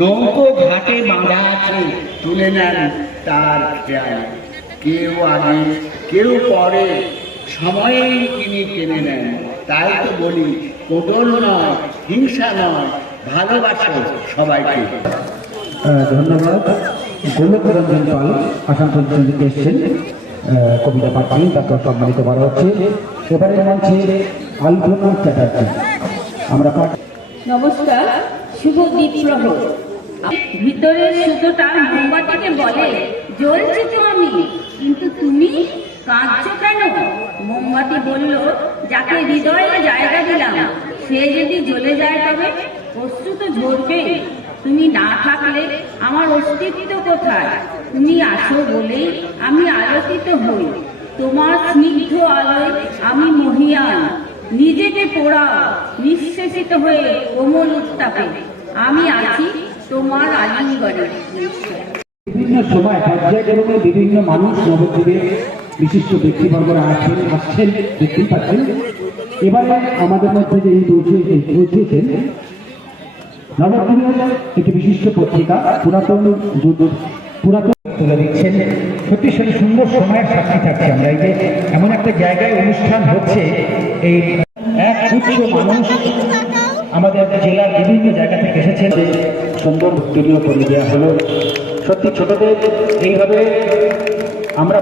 নৌকো ঘাটে বাঁধা আছে, তুলে নেন তার খেয়াল। কেউ আগে কেউ পরে, সময়ে তিনি টেনে নেন। তাই তো বলি, কোদল নয়, হিংসা নয়, ভালোবাসো সবাইকে। ধন্যবাদ। গোলক রঞ্জন পাল আসানসোল থেকে এসছেন, কবিতা পাঠ করেন, তাকে সম্মানিত করা হচ্ছে। এবারের মঞ্চে আলপনা চ্যাটার্জি। আমরা পাঠ। নমস্কার, শুভ দ্বীপ্রহর। ভিতরের সুতোটা মোমবাতিকে বলে, জ্বলছে তো আমি, কিন্তু তুমি কাঁদছো কেন? মোমবাতি বলল, যাকে হৃদয়ে জায়গা দিলাম সে যদি জ্বলে যায় তবে অশ্রু তো ঝরবে। তুমি না থাকলে আমার অস্তিত্ব কোথায়? তুমি আসো বলেই আমি আলোকিত হই। তোমার স্নিগ্ধ আলোয় আমি মহিয়ান। নিজেকে পোড়াও নিঃশেষিত হয়ে কোমল উত্তাপে। আমি আছি তোমার আলিঙ্গনে। বিভিন্ন সময় পর্যায়ক্রমে বিভিন্ন মানুষ নবদ্বীপে বিশিষ্ট ব্যক্তিবর্গরা আসছেন, দেখতেই পাচ্ছেন। এবারে আমাদের মধ্যে যে পৌঁছেছেন নবদ্বীপের একটি বিশিষ্ট পত্রিকা পুরাতন তুলে দিচ্ছেন। সত্যি সত্যি সুন্দর সময়ের সাক্ষী থাকছে আমরা। এই যে এমন একটা জায়গায় অনুষ্ঠান হচ্ছে, এই এক উচ্চ মানুষ আমাদের জেলার বিভিন্ন জায়গা থেকে এসেছেন, যে সুন্দর ভিডিও করে দেওয়া হলো। সত্যি ছোটদের এইভাবে আমরা